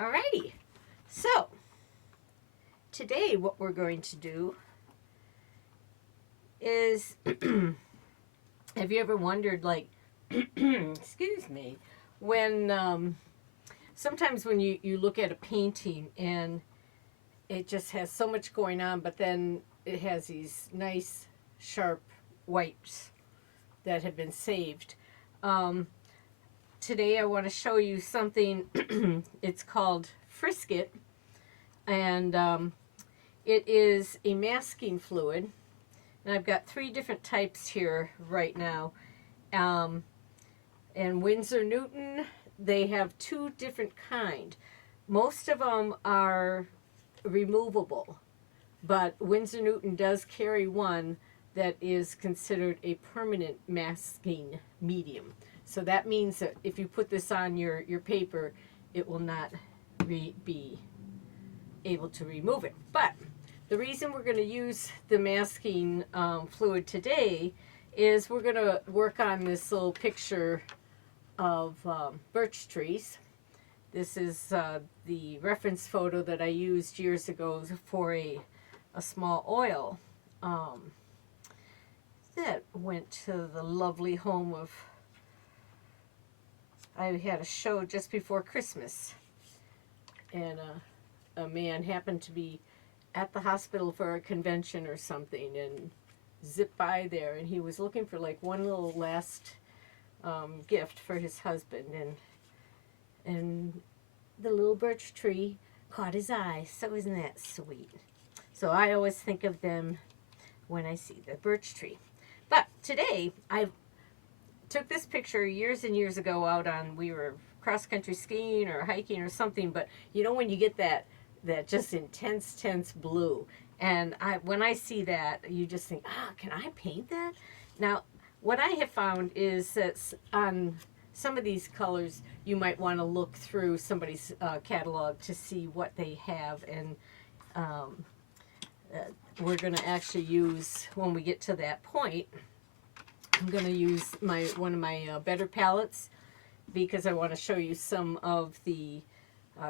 Alrighty, so today what we're going to do is have you ever wondered, like, excuse me, when sometimes when you look at a painting and it just has so much going on, but then it has these nice, sharp whites that have been saved. Um, Today I want to show you something. It's called Frisket, and it is a masking fluid. And I've got 3 different types here right now. And Winsor Newton, they have 2 different kind. Most of them are removable, but Winsor Newton does carry one that is considered a permanent masking medium. So that means that if you put this on your paper, it will not be able to remove it. But the reason we're going to use the masking fluid today is we're going to work on this little picture of birch trees. This is the reference photo that I used years ago for a small oil that went to the lovely home of, I had a show just before Christmas, and a man happened to be at the hospital for a convention or something and zipped by there, and he was looking for like one little last gift for his husband, and the little birch tree caught his eye. So isn't that sweet? So I always think of them when I see the birch tree. But today I took this picture years and years ago out on, we were cross-country skiing or hiking or something, but you know when you get that just intense blue, and when I see that, you just think, can I paint that? Now, what I have found is that on some of these colors, you might want to look through somebody's catalog to see what they have, and we're going to actually use, when we get to that point, I'm going to use one of my better palettes, because I want to show you some of the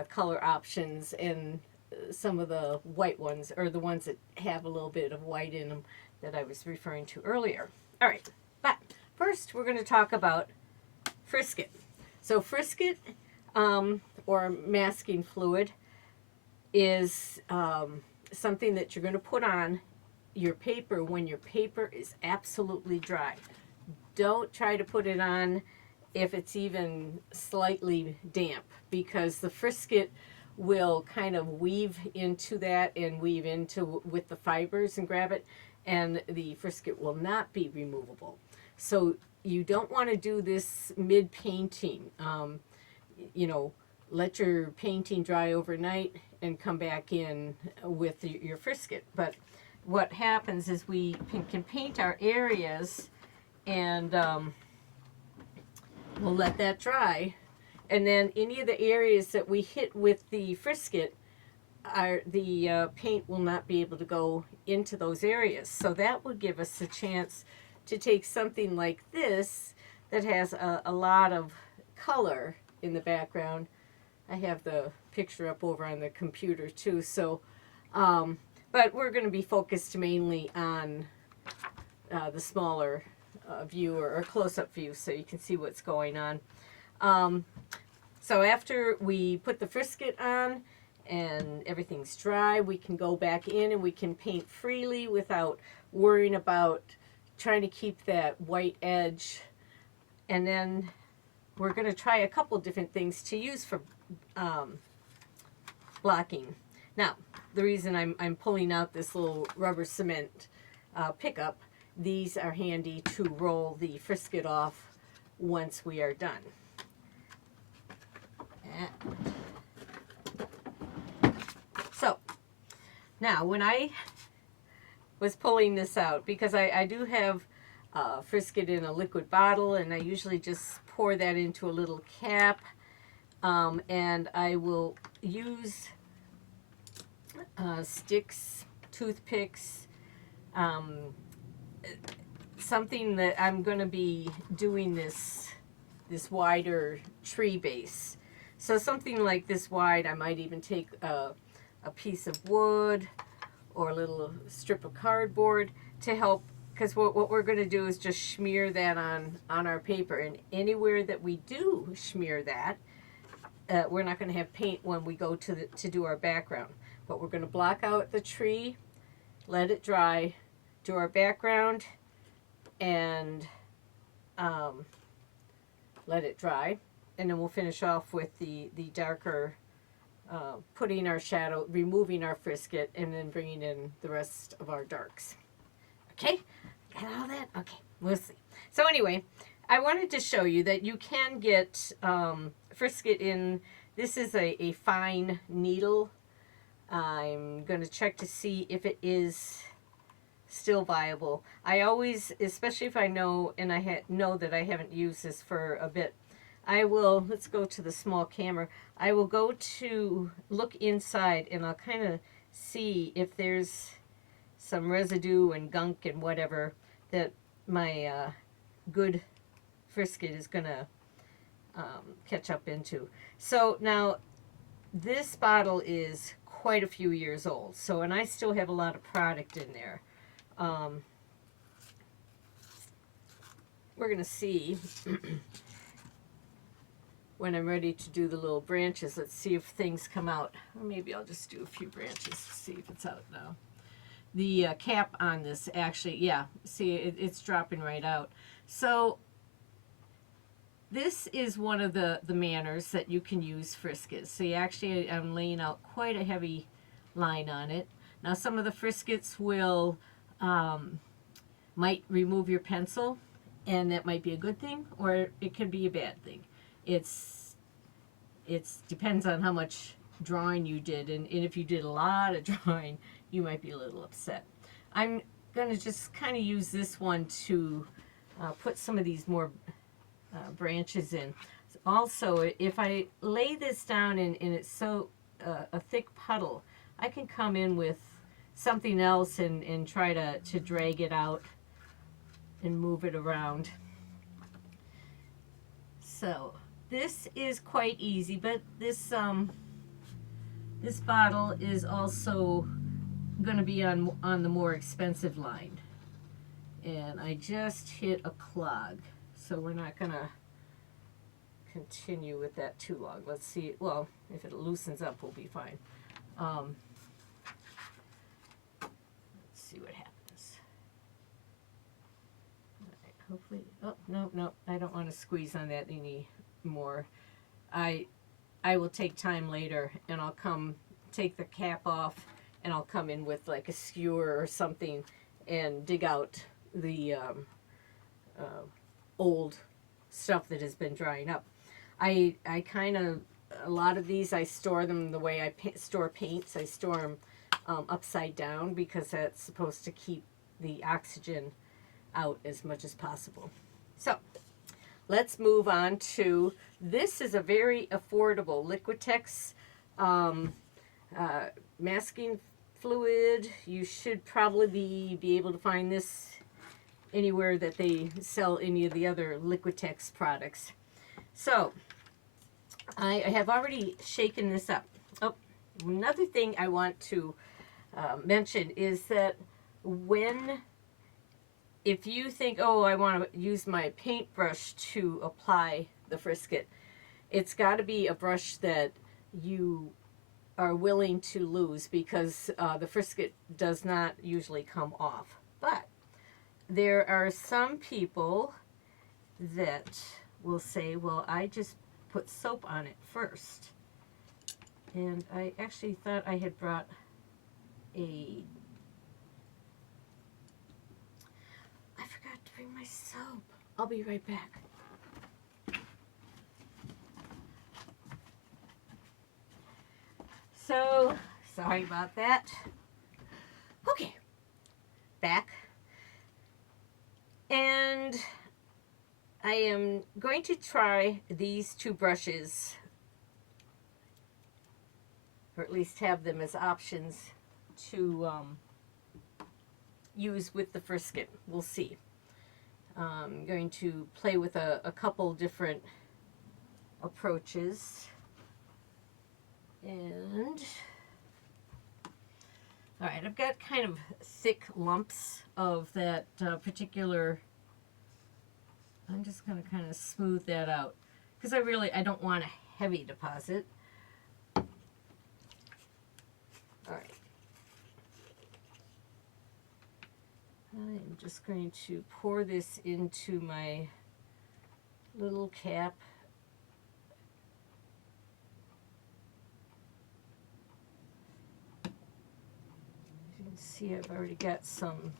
color options and some of the white ones, or the ones that have a little bit of white in them that I was referring to earlier. All right, but first we're going to talk about Frisket. So Frisket, or masking fluid, is something that you're going to put on your paper when your paper is absolutely dry. Don't try to put it on if it's even slightly damp, because the Frisket will kind of weave into that and weave into with the fibers and grab it, and the Frisket will not be removable. So you don't want to do this mid-painting. You know, let your painting dry overnight and come back in with your Frisket. But what happens is we can paint our areas, and we'll let that dry, and then any of the areas that we hit with the Frisket, the paint will not be able to go into those areas. So that would give us a chance to take something like this that has a lot of color in the background. I have the picture up over on the computer too, so but we're going to be focused mainly on the smaller view, or close-up view, so you can see what's going on. So after we put the Frisket on and everything's dry, we can go back in and we can paint freely without worrying about trying to keep that white edge. And then we're going to try a couple different things to use for blocking. Now, the reason I'm pulling out this little rubber cement pickup, these are handy to roll the Frisket off once we are done. So, now when I was pulling this out, because I do have Frisket in a liquid bottle, and I usually just pour that into a little cap, and I will use sticks, toothpicks, something that I'm going to be doing this wider tree base. So something like this wide, I might even take a piece of wood or a little strip of cardboard to help, because what we're going to do is just smear that on our paper, and anywhere that we do smear that, we're not going to have paint when we go to do our background. But we're going to block out the tree, let it dry, do our background, and let it dry, and then we'll finish off with the darker, putting our shadow, removing our frisket, and then bringing in the rest of our darks. Okay, got all that? Okay, we'll see. So anyway, I wanted to show you that you can get frisket in, this is a fine needle. I'm going to check to see if it is still viable. I always, especially if I know, and I know that I haven't used this for a bit, I will, let's go to the small camera, I will go to look inside, and I'll kind of see if there's some residue and gunk and whatever that my good frisket is going to catch up into. So now this bottle is quite a few years old, so, and I still have a lot of product in there. We're going to see when I'm ready to do the little branches. Let's see if things come out. Or maybe I'll just do a few branches to see if it's out now. The cap on this actually, yeah, see, it's dropping right out. So this is one of the manners that you can use friskets. See, actually, I'm laying out quite a heavy line on it. Now, some of the friskets will might remove your pencil, and that might be a good thing, or it could be a bad thing. It's depends on how much drawing you did, and if you did a lot of drawing, you might be a little upset. I'm going to just kind of use this one to put some of these more branches in. Also, if I lay this down and it's so a thick puddle, I can come in with something else and try to drag it out and move it around. So this is quite easy, but this bottle is also going to be on the more expensive line, and I just hit a clog, so we're not going to continue with that too long. Let's see. Well, if it loosens up, we'll be fine. Let's see what happens. All right, hopefully. Oh, no, I don't want to squeeze on that anymore. I will take time later, and I'll come take the cap off, and I'll come in with like a skewer or something and dig out the old stuff that has been drying up. I kind of, a lot of these, I store them the way I store paints. I store them upside down, because that's supposed to keep the oxygen out as much as possible. So let's move on to, this is a very affordable Liquitex masking fluid. You should probably be able to find this anywhere that they sell any of the other Liquitex products. So I have already shaken this up. Oh, another thing I want to mention is that if you think, oh, I want to use my paintbrush to apply the frisket, it's got to be a brush that you are willing to lose, because the frisket does not usually come off. But there are some people that will say, well, I just put soap on it first. And I actually thought I had brought I forgot to bring my soap. I'll be right back. So, sorry about that. Okay, back. And I am going to try these two brushes, or at least have them as options to use with the frisket. We'll see. I'm going to play with a couple different approaches. And all right, I've got kind of thick lumps of that particular. I'm just going to kind of smooth that out because I don't want a heavy deposit. All right. I'm just going to pour this into my little cap. You can see I've already got some.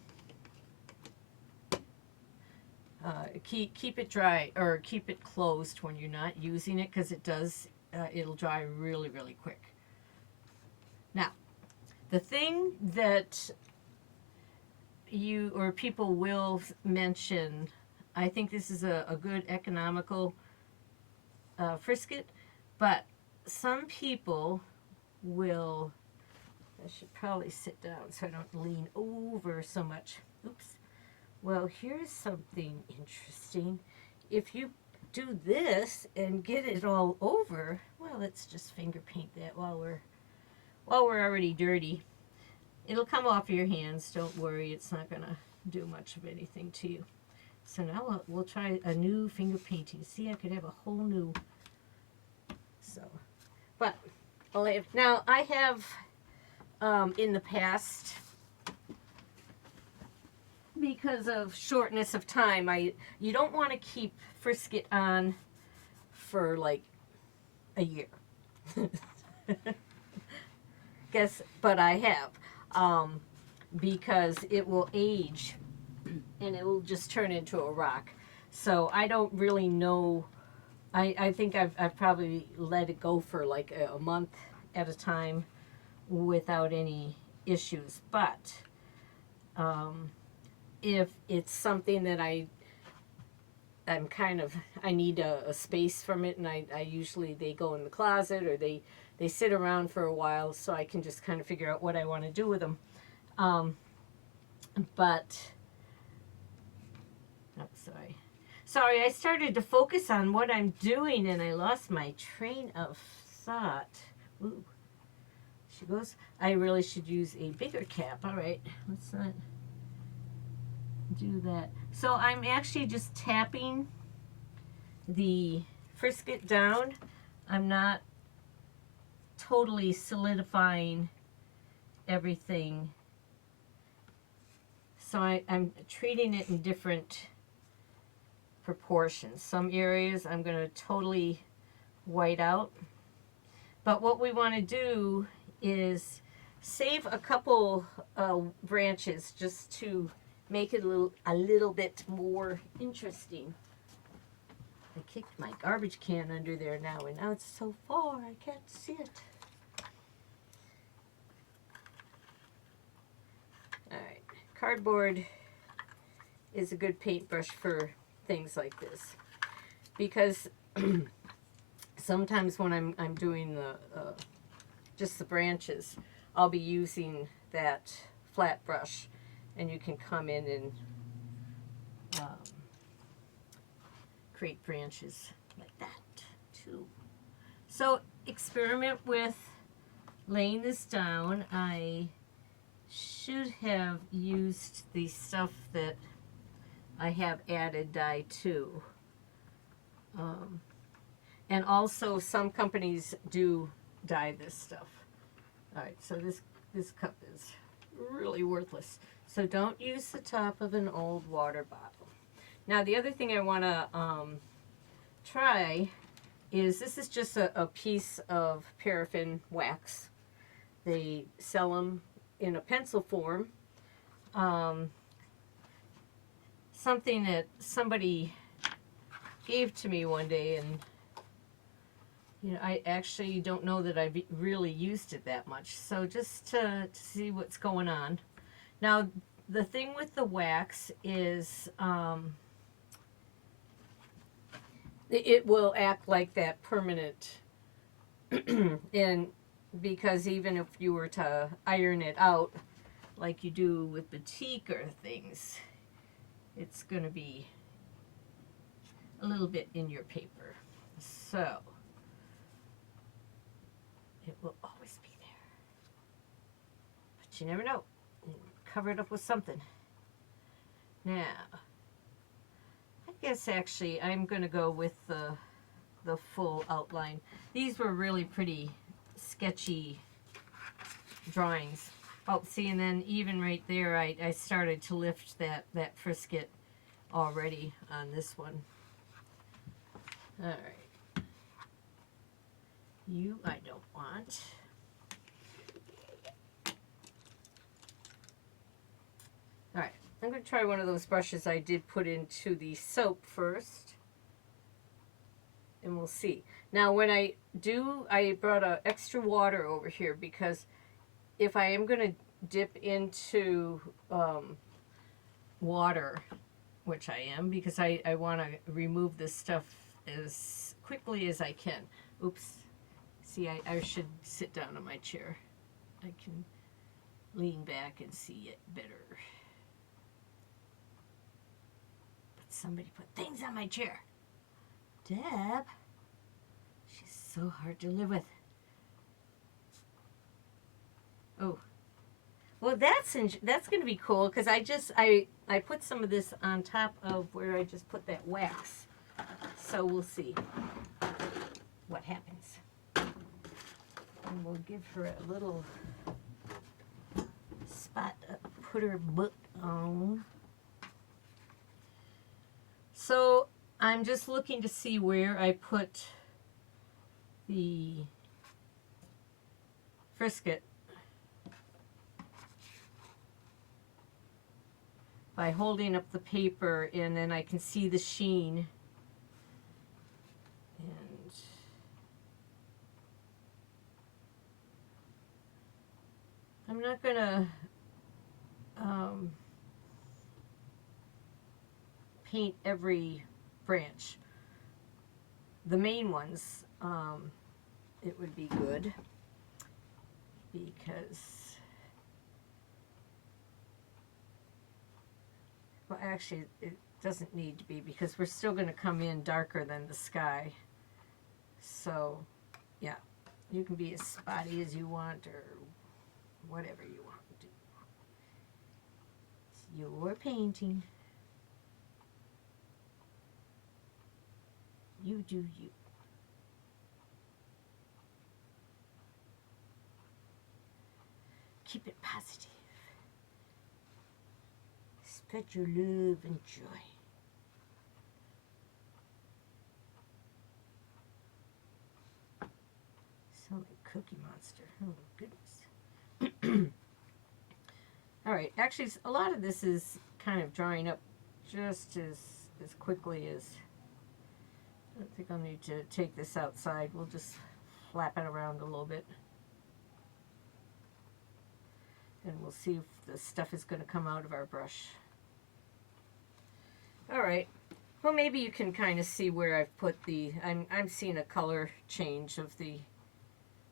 Keep it dry or keep it closed when you're not using it because it'll dry really, really quick. Now, the thing that you or people will mention, I think this is a good economical frisket, but some people will, I should probably sit down so I don't lean over so much. Oops. Well, here's something interesting. If you do this and get it all over, well, let's just finger paint that while we're already dirty. It'll come off your hands. Don't worry, it's not gonna do much of anything to you. So now we'll try a new finger painting. See, I could have a whole new. So, but now I have in the past, because of shortness of time, you don't want to keep frisket on for like a year. But I have, because it will age and it will just turn into a rock. So I don't really know. I think I've probably let it go for like a month at a time without any issues. But if it's something that I need a space from it, and I usually they go in the closet or they sit around for a while so I can just kind of figure out what I want to do with them. But oh, sorry, I started to focus on what I'm doing and I lost my train of thought. Ooh, she goes. I really should use a bigger cap. All right, let's not do that. So I'm actually just tapping the frisket down. I'm not totally solidifying everything. So I'm treating it in different proportions. Some areas I'm going to totally white out. But what we want to do is save a couple branches just to make it a little bit more interesting. I kicked my garbage can under there now, and now it's so far I can't see it. Alright, cardboard is a good paintbrush for things like this, because sometimes when I'm doing the just the branches, I'll be using that flat brush, and you can come in and create branches like that too. So experiment with laying this down. I should have used the stuff that I have added dye to. And also some companies do dye this stuff. Alright, so this cup is really worthless. So don't use the top of an old water bottle. Now the other thing I want to try is, this is just a piece of paraffin wax. They sell them in a pencil form. Something that somebody gave to me one day, and you know, I actually don't know that I've really used it that much. So just to see what's going on. Now the thing with the wax is it will act like that permanent and because even if you were to iron it out like you do with batik or things, it's going to be a little bit in your paper. So It will always be there. But you never know. Cover it up with something. Now, I guess actually I'm going to go with the full outline. These were really pretty sketchy drawings. Oh, see, and then even right there, I started to lift that frisket already on this one. All right. You I don't want. All right. I'm going to try one of those brushes I did put into the soap first. And we'll see. Now when I brought extra water over here because if I am going to dip into water, which I am, because I want to remove this stuff as quickly as I can. Oops. See, I should sit down on my chair. I can lean back and see it better. But somebody put things on my chair. Deb. She's so hard to live with. Oh. Well, that's going to be cool because I put some of this on top of where I just put that wax. So we'll see what happens. And we'll give her a little spot to put her book on. So I'm just looking to see where I put the frisket by holding up the paper, and then I can see the sheen. And I'm not gonna paint every branch. The main ones, it would be good because, well, actually it doesn't need to be because we're still going to come in darker than the sky. So yeah, you can be as spotty as you want or whatever you want to do. It's your painting. You do you. Keep it positive. Spread your love and joy. Sound like Cookie Monster. Oh, goodness. All right. Actually, a lot of this is kind of drying up just as quickly as... I don't think I'll need to take this outside. We'll just flap it around a little bit. And we'll see if the stuff is going to come out of our brush. All right. Well, maybe you can kind of see where I've put the... I'm seeing a color change of the...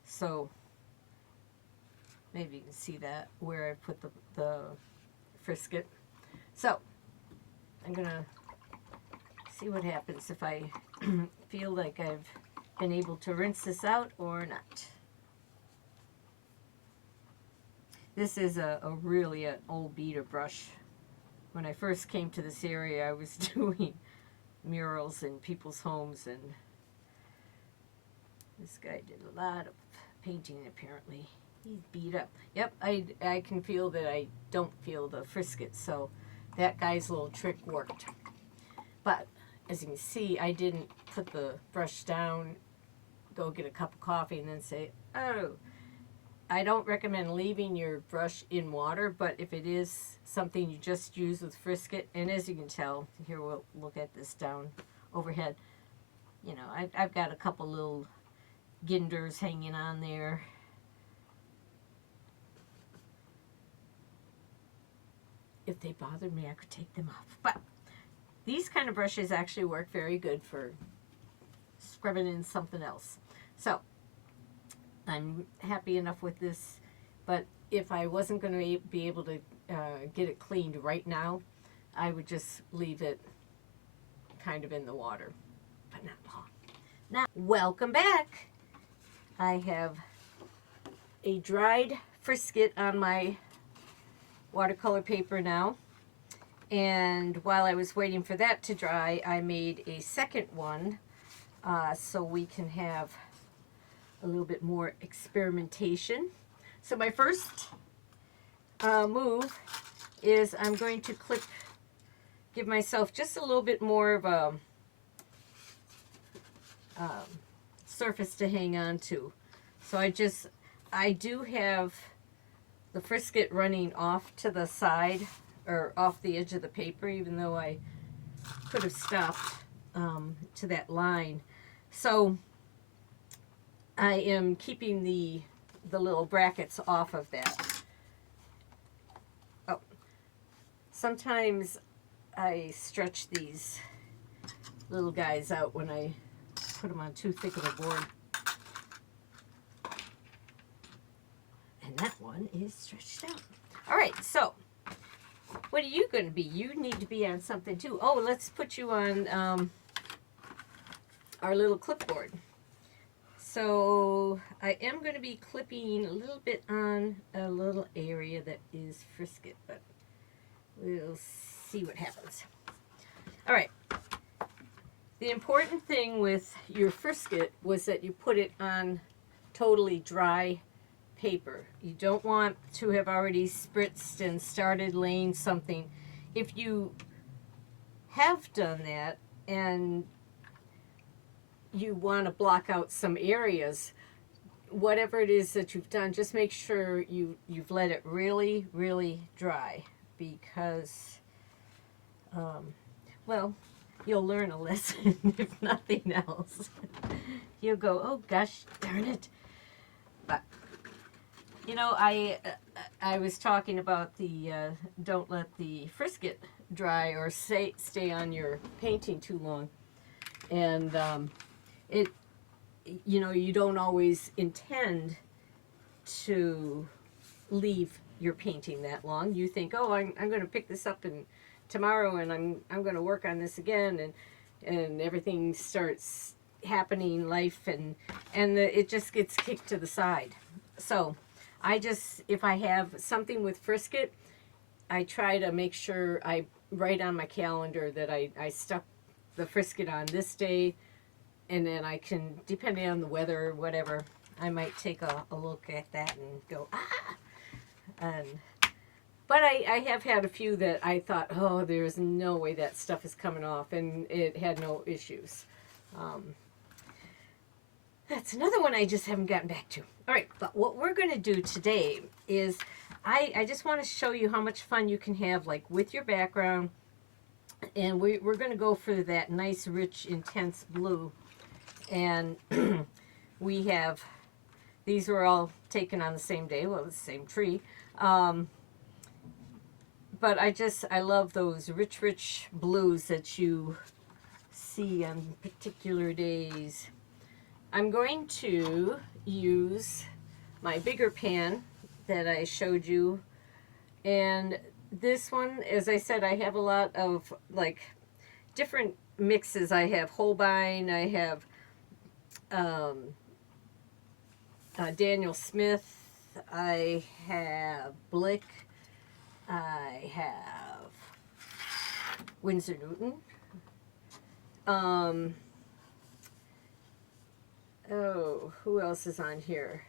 So, maybe you can see that, where I put the frisket. So, I'm going to see what happens if I feel like I've been able to rinse this out or not. This is really an old beater brush. When I first came to this area, I was doing murals in people's homes, and this guy did a lot of painting apparently. He's beat up. Yep, I can feel that I don't feel the frisket, so that guy's little trick worked. But as you can see, I didn't put the brush down, go get a cup of coffee, and then say, oh, I don't recommend leaving your brush in water, but if it is something you just use with frisket, and as you can tell, here we'll look at this down overhead. You know, I've got a couple little ginders hanging on there. If they bothered me, I could take them off. But these kind of brushes actually work very good for scrubbing in something else. So I'm happy enough with this, but if I wasn't going to be able to get it cleaned right now, I would just leave it kind of in the water, but not long. Now, welcome back. I have a dried Frisket on my watercolor paper now. And while I was waiting for that to dry, I made a second one so we can have a little bit more experimentation. So my first move is I'm going to give myself just a little bit more of a surface to hang on to. So I do have the Frisket running off to the side or off the edge of the paper, even though I could have stopped to that line. So I am keeping the little brackets off of that. Oh, sometimes I stretch these little guys out when I put them on too thick of a board. And that one is stretched out. All right, so what are you going to be? You need to be on something too. Oh, let's put you on our little clipboard. So I am going to be clipping a little bit on a little area that is Frisket, but we'll see what happens. All right. The important thing with your Frisket was that you put it on totally dry paper. You don't want to have already spritzed and started laying something. If you have done that and you want to block out some areas, whatever it is that you've done, just make sure you've let it really, really dry, because well, you'll learn a lesson if nothing else. You'll go, oh gosh darn it. But you know, I was talking about the don't let the Frisket dry or stay on your painting too long, and you know, you don't always intend to leave your painting that long. You think, oh, I'm going to pick this up tomorrow, and I'm going to work on this again, and everything starts happening, life, and it just gets kicked to the side. So if I have something with Frisket, I try to make sure I write on my calendar that I stuck the Frisket on this day, and then I can, depending on the weather or whatever, I might take a look at that and go, but I have had a few that I thought, oh, there's no way that stuff is coming off, and it had no issues. That's another one I just haven't gotten back to. All right, but what we're going to do today is I just want to show you how much fun you can have, like, with your background, and we're going to go for that nice, rich, intense blue. And we have, these were all taken on the same day, well, the same tree. But I love those rich, rich blues that you see on particular days. I'm going to use my bigger pan that I showed you. And this one, as I said, I have a lot of, like, different mixes. I have Holbein, I have Daniel Smith, I have Blick, I have Winsor Newton, oh, who else is on here?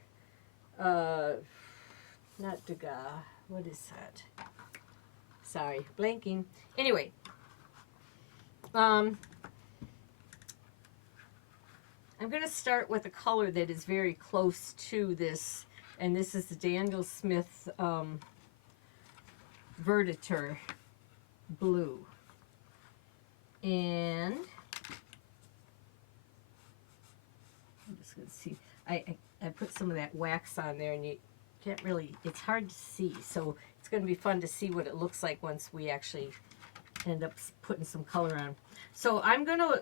Not Degas, what is that? Sorry, blanking. Anyway, I'm going to start with a color that is very close to this, and this is the Daniel Smith Verditor Blue. And I'm just going to see. I put some of that wax on there, and you can't really, it's hard to see, so it's going to be fun to see what it looks like once we actually end up putting some color on. So I'm going to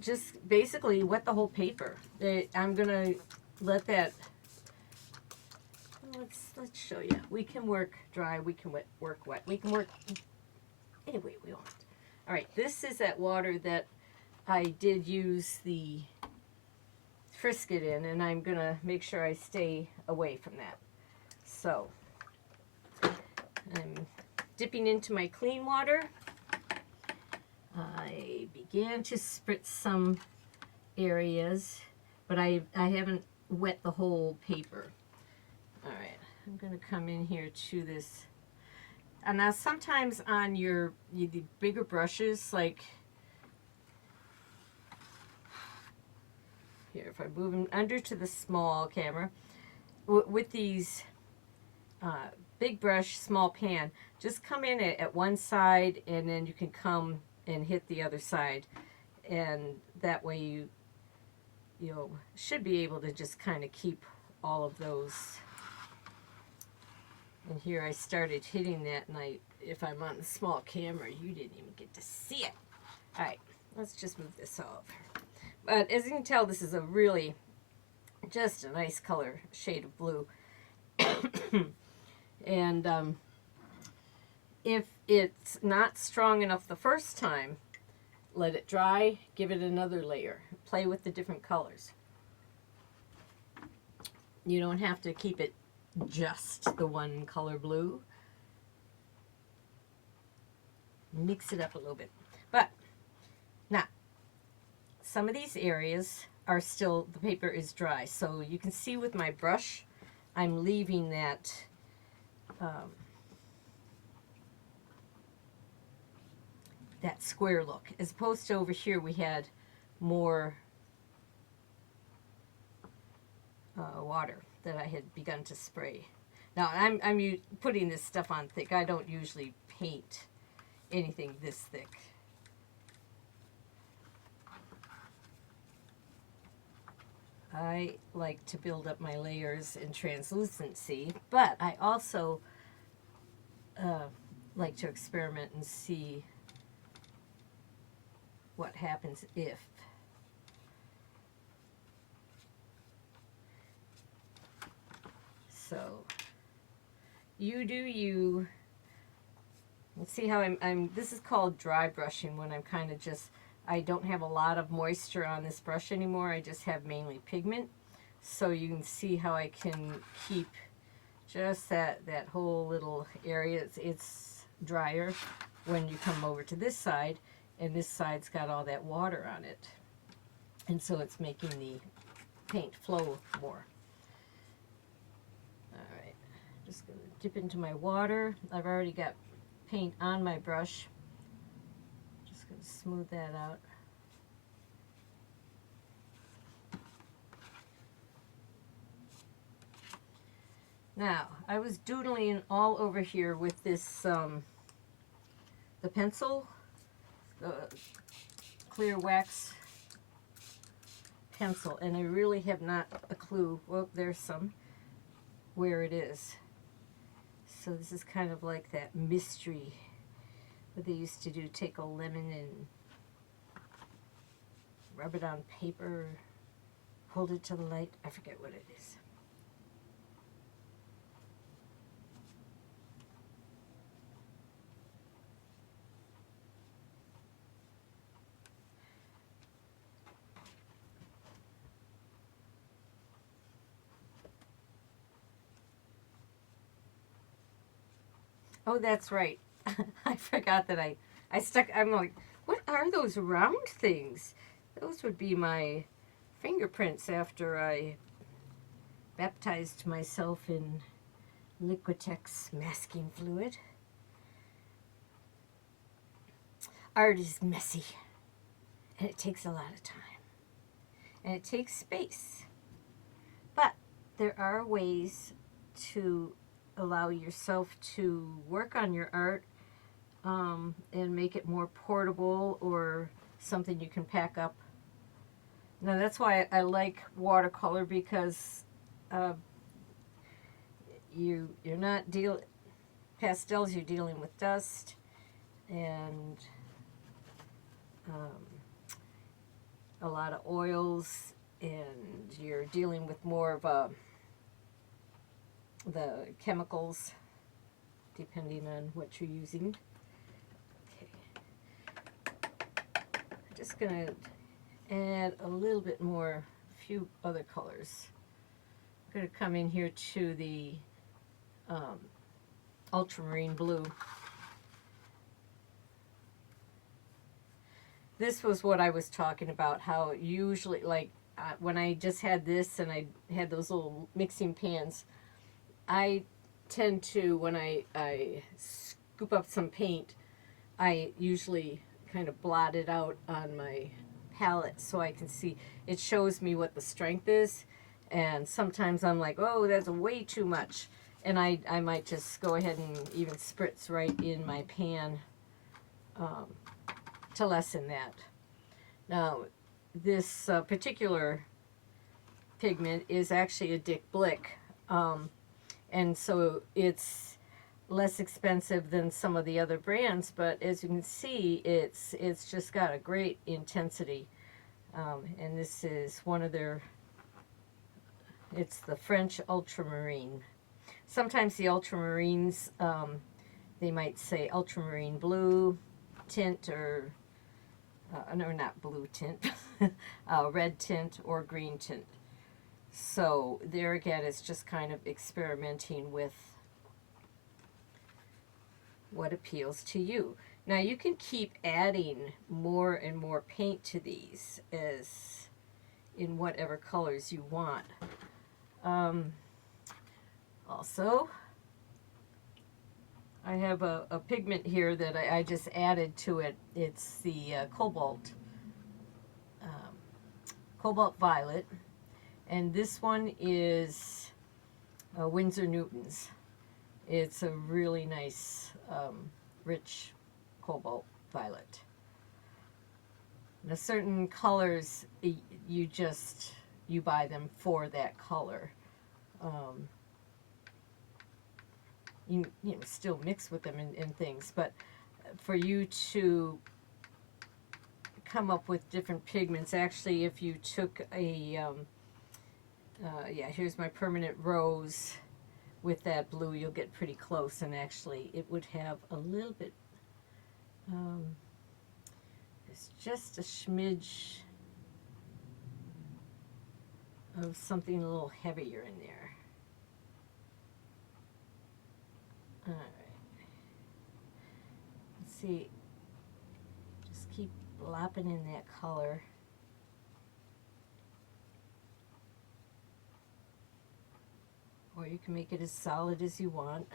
just basically wet the whole paper. I'm going to let that, let's show you. We can work dry, we can work wet, we can work any way we want. All right, this is that water that I did use the frisk it in, and I'm gonna make sure I stay away from that. So I'm dipping into my clean water. I began to spritz some areas, but I haven't wet the whole paper. All right, I'm going to come in here to this. And now sometimes on the bigger brushes, like here, if I move them under to the small camera, with these big brush, small pan, just come in at one side, and then you can come and hit the other side, and that way you should be able to just kind of keep all of those. And here I started hitting that, and if I'm on the small camera, you didn't even get to see it. All right, let's just move this off. But as you can tell, this is a really just a nice color shade of blue. And if it's not strong enough the first time, let it dry, give it another layer. Play with the different colors. You don't have to keep it just the one color blue. Mix it up a little bit. But now, some of these areas are still, the paper is dry. So you can see with my brush, I'm leaving that that square look, as opposed to over here we had more water that I had begun to spray. Now I'm putting this stuff on thick. I don't usually paint anything this thick. I like to build up my layers in translucency, but I also like to experiment and see what happens if. So you do you. Let's see how I'm this is called dry brushing, when I'm kind of just, I don't have a lot of moisture on this brush anymore. I just have mainly pigment. So you can see how I can keep just that whole little area. It's drier when you come over to this side, and this side's got all that water on it. And so it's making the paint flow more. Alright, just going to dip into my water. I've already got paint on my brush. Just going to smooth that out. Now, I was doodling all over here with this, the pencil, clear wax pencil, and I really have not a clue, well, there's some, where it is. So this is kind of like that mystery, what they used to do, take a lemon and rub it on paper, hold it to the light, I forget what it is. Oh, that's right. I forgot that I'm like, what are those round things? Those would be my fingerprints after I baptized myself in Liquitex masking fluid. Art is messy, and it takes a lot of time, and it takes space. But there are ways to allow yourself to work on your art and make it more portable, or something you can pack up. Now that's why I like watercolor, because you're not pastels, you're dealing with dust and a lot of oils, and you're dealing with more of the chemicals, depending on what you're using. Okay. I'm just going to add a little bit more few other colors. I'm going to come in here to the ultramarine blue. This was what I was talking about, how usually, like, when I just had this and I had those little mixing pans, I tend to, when I scoop up some paint, I usually kind of blot it out on my palette so I can see. It shows me what the strength is, and sometimes I'm like, oh, that's way too much, and I might just go ahead and even spritz right in my pan to lessen that. Now, this particular pigment is actually a Dick Blick, and so it's less expensive than some of the other brands, but as you can see, it's just got a great intensity, and this is one of their, it's the French ultramarine. Sometimes the ultramarines, they might say ultramarine blue tint, or no, not blue tint, red tint or green tint. So there again, it's just kind of experimenting with what appeals to you. Now you can keep adding more and more paint to these as in whatever colors you want. Also, I have a pigment here that I just added to it. It's the Cobalt Violet, and this one is Winsor Newton's. It's a really nice, rich cobalt violet. Now, certain colors, you buy them for that color. You know, still mix with them in things, but for you to come up with different pigments, actually, if you took a, yeah, here's my permanent rose with that blue, you'll get pretty close, and actually it would have a little bit, it's just a smidge of something a little heavier in there. Alright, let's see, just keep lopping in that color. Or you can make it as solid as you want.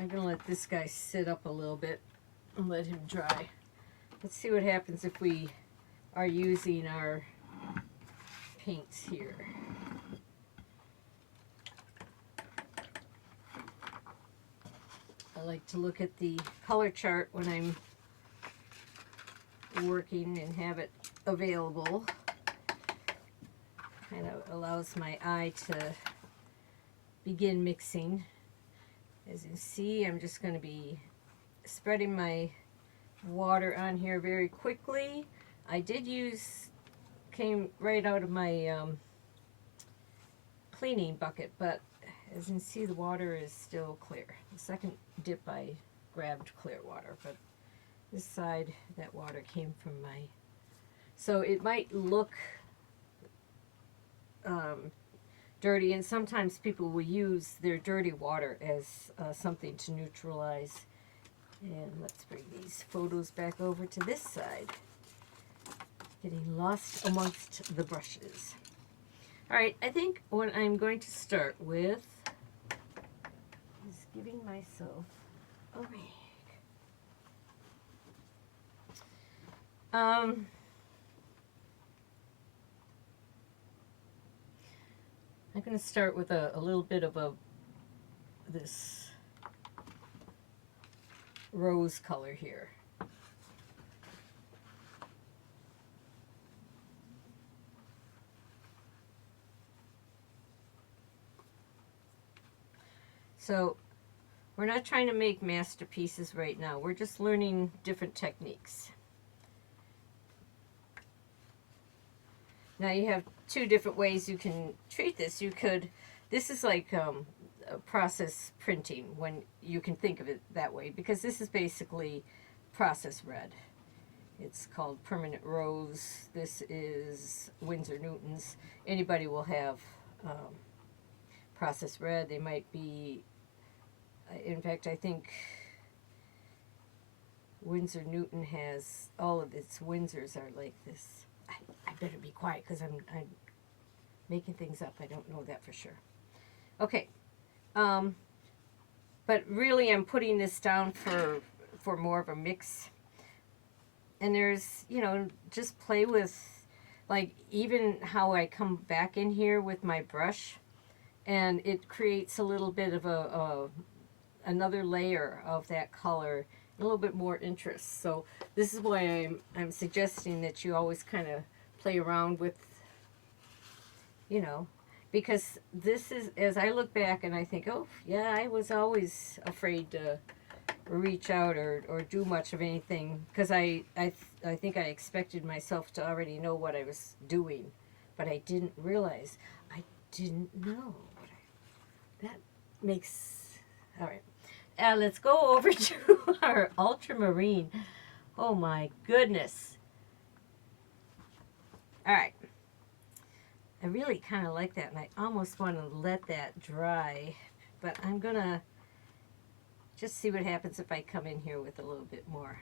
I'm going to let this guy sit up a little bit and let him dry. Let's see what happens if we are using our paints here. I like to look at the color chart when I'm working and have it available. Kind of allows my eye to begin mixing. As you see, I'm just going to be spreading my water on here very quickly. I did came right out of my cleaning bucket, but as you can see, the water is still clear. The second dip I grabbed clear water, but this side, that water came from my, so it might look dirty, and sometimes people will use their dirty water as something to neutralize. And let's bring these photos back over to this side. Getting lost amongst the brushes. Alright, I think what I'm going to start with is giving myself a rag. I'm going to start with a little bit of this rose color here. So we're not trying to make masterpieces right now. We're just learning different techniques. Now you have two different ways you can treat this. This is like process printing, when you can think of it that way, because this is basically process red. It's called Permanent Rose. This is Winsor Newton's. Anybody will have process red. They might be, in fact, I think Winsor Newton has, all of its Windsors are like this. I better be quiet because I'm making things up. I don't know that for sure. Okay. But really I'm putting this down for more of a mix. And there's, you know, just play with, like, even how I come back in here with my brush, and it creates a little bit of another layer of that color, a little bit more interest. So this is why I'm suggesting that you always kind of play around with, you know, because this is, as I look back and I think, oh yeah, I was always afraid to reach out or do much of anything, because I think I expected myself to already know what I was doing, but I didn't realize I didn't know what that makes. All right, let's go over to our ultramarine. Oh my goodness. All right, I really kind of like that, and I almost want to let that dry, but I'm gonna just see what happens if I come in here with a little bit more.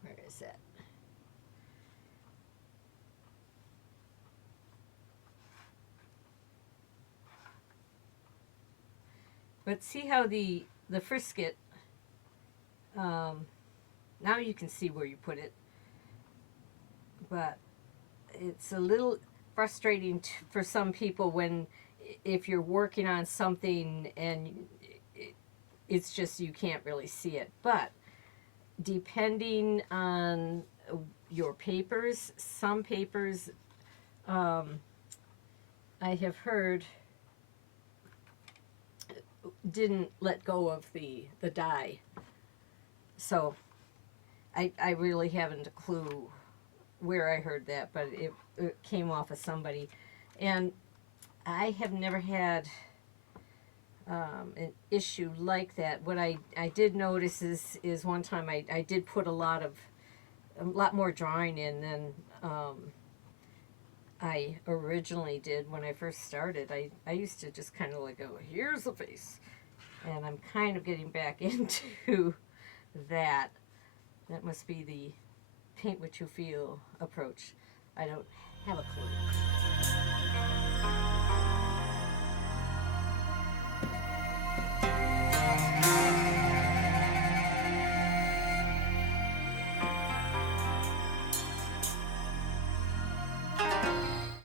Where is that? But see how the frisket, now you can see where you put it, but it's a little frustrating for some people when, if you're working on something and it's just, you can't really see it. But depending on your papers, some papers, I have heard, didn't let go of the dye. So I really haven't a clue where I heard that, but it came off of somebody. And I have never had an issue like that. What I did notice is one time I did put a lot more drawing in than I originally did when I first started. I used to just kind of like go, here's the face. And I'm kind of getting back into that. That must be the paint what you feel approach. I don't have a clue.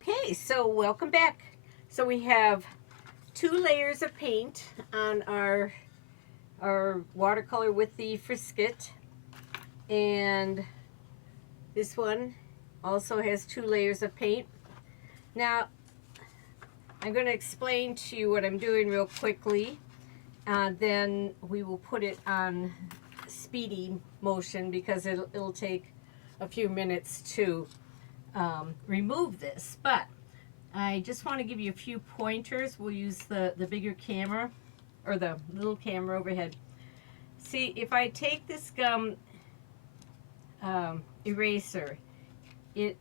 Okay, so welcome back. So we have 2 layers of paint on our watercolor with the frisket, and this one also has 2 layers of paint. Now I'm going to explain to you what I'm doing real quickly, then we will put it on speedy motion because it'll take a few minutes to remove this. But I just want to give you a few pointers. We'll use the bigger camera, or the little camera overhead. See, if I take this gum eraser, it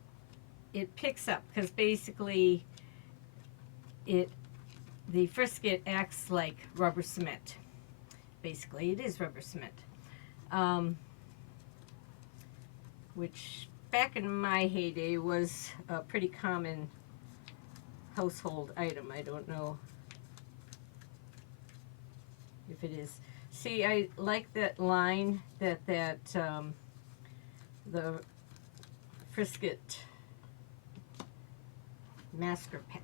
picks up, because basically the frisket acts like rubber cement. Basically, it is rubber cement, which back in my heyday was a pretty common household item. I don't know if it is. See, I like that line that the frisket mask pen.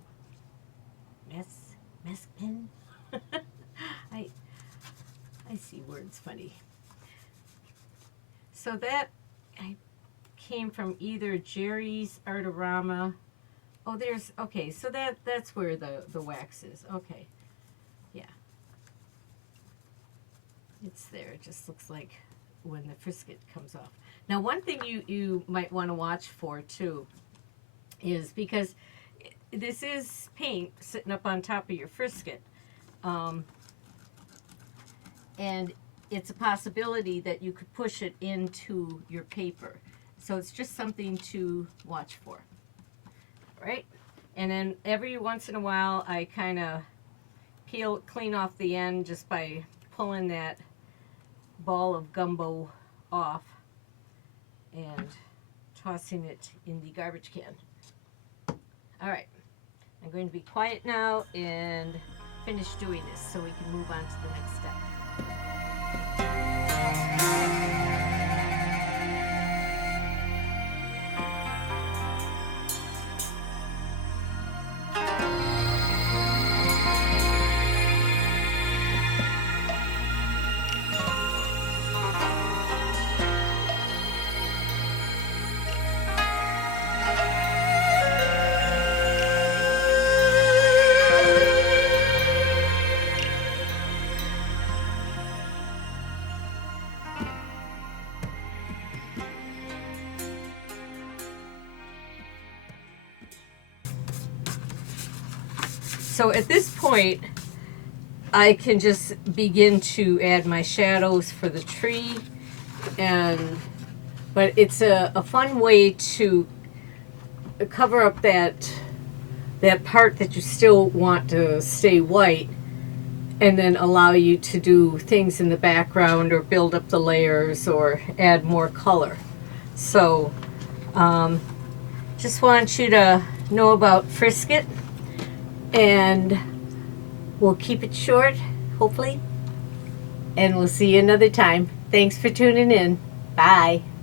I see words funny. So that I came from either Jerry's Artorama. Oh, there's, okay, so that's where the wax is. Okay, yeah, it's there. It just looks like when the frisket comes off. Now, one thing you might want to watch for too is because this is paint sitting up on top of your frisket. And it's a possibility that you could push it into your paper. So it's just something to watch for, right? And then every once in a while, I kind of clean off the end just by pulling that ball of gumbo off and tossing it in the garbage can. All right, I'm going to be quiet now and finish doing this so we can move on to the next step. So at this point, I can just begin to add my shadows for the tree, but it's a fun way to cover up that part that you still want to stay white, and then allow you to do things in the background or build up the layers or add more color. So just want you to know about Frisket, and we'll keep it short, hopefully, and we'll see you another time. Thanks for tuning in. Bye.